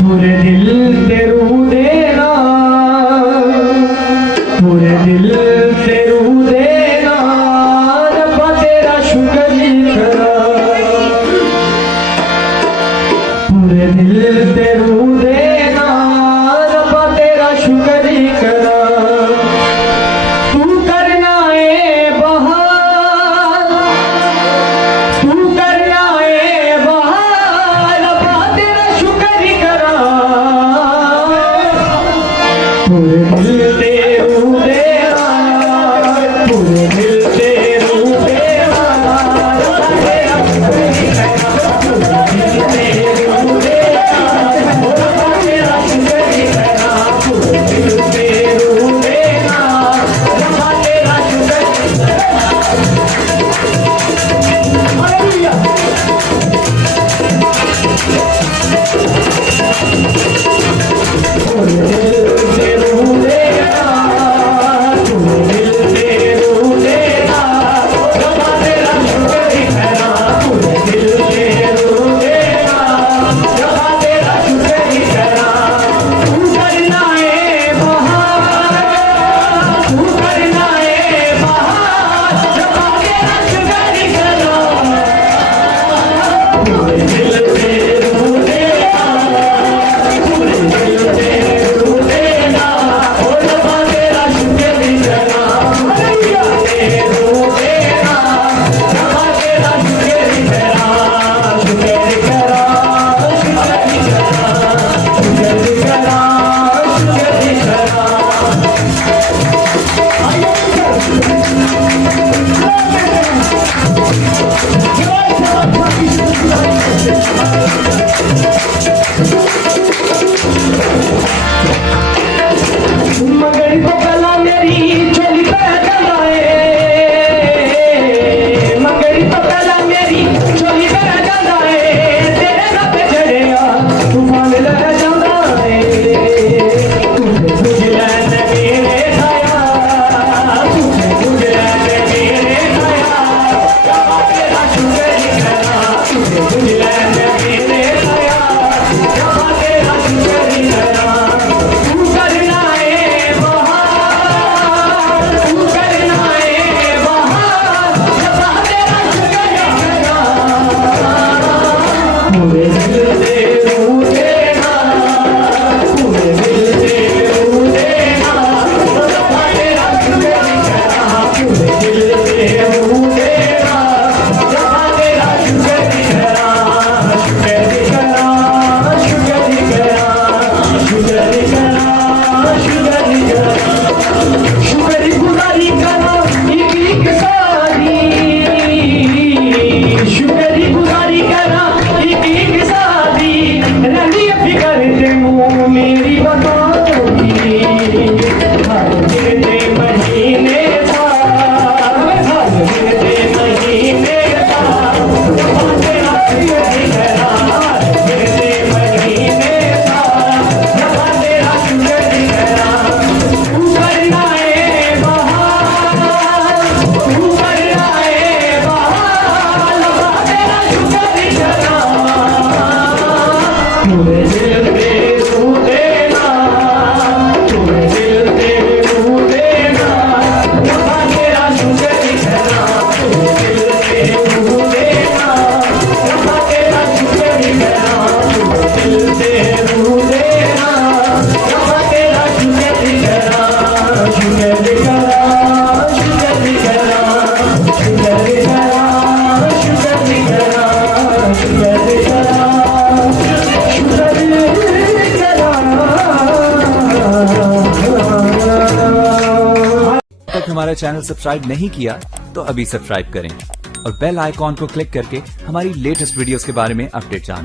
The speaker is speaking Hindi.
पूरे दिल से रू देना, पूरे दिल से रू देना, रब्बा तेरा शुक्र करा। पूरे दिल से रू देना, रब्बा तेरा शुक्र करा। तू करना है बहार, तू करना है बहार, रब्बा तेरा शुक्र करा। पूरे दिल से रू देना, पूरे दिल से रू देना, रब्बा तेरा शुक्र करा। पूरे दिल से रू देना, रब्बा तेरा शुक्र करा। पूरे दिल से रू देना, रब्बा तेरा शुक्र करा। हालेलुया। पूरे दिल से रू देना, पूरे दिल से रू देना, रब्बा तेरा शुक्र करा। पूरे दिल से रू देना, रब्बा तेरा शुक्र करा। तू करना है बहार, तू करना है बहार, रब्बा तेरा शुक्र करा। पूरे दिल से रू देना, पूरे दिल से रू देना, ओ रब्बा तेरा शुक्र करा। हालेलुया। रू देना, रब्बा तेरा शुक्र करा। शुक्र करा, शुक्र करा, शुक्र करा, शुक्र करा। मंगड़ी तो गला मेरी चोली पे गलाए, मंगड़ी तो गला मेरी चोली पे गलाए, तेरे रब चढ़िया तूफान ले जाना है। तुझे गुजरन मेरे खाया, तुझे गुजरन मेरे खाया, रब्बा तेरा शुक्र करा। तुझे गुजरन मेरे खाया, रब्बा तेरा शुक्र करा। तू करना है बहार, तू करना है बहार, रब्बा तेरा शुक्र करा। पूरे दिल से रू देना, पूरे दिल से रू देना, रब्बा तेरा शुक्र करा। पूरे दिल से रू देना, रब्बा तेरा शुक्र करा। शुक्र करा, शुक्र करा, शुक्र करा, शुक्र करा। शुक्र गुजारी करा एक एक सारी, शुक्र गुजारी करा एक एक सारी, रली फिकर ते मुँह मेरी बताओगी। हर गिरते महीने था, हर गिरते महीने था, रब्बा तेरा शुक्र करा। हर गिरते महीने था, रब्बा तेरा शुक्र करा। तू करना है बहार, तू करना है बहार, रब्बा तेरा शुक्र करा। पूरे दिल से रू देना, पूरे दिल से रू देना, रब्बा तेरा शुक्र करा। पूरे दिल से रू देना, रब्बा तेरा शुक्र करा। पूरे दिल से रू देना, रब्बा तेरा शुक्र करा। शुक्र करा, शुक्र करा, शुक्र करा, शुक्र करा, शुक्र करा, शुक्र करा। तक हमारा चैनल सब्सक्राइब नहीं किया तो अभी सब्सक्राइब करें और बेल आइकॉन को क्लिक करके हमारी लेटेस्ट वीडियोस के बारे में अपडेट जानें।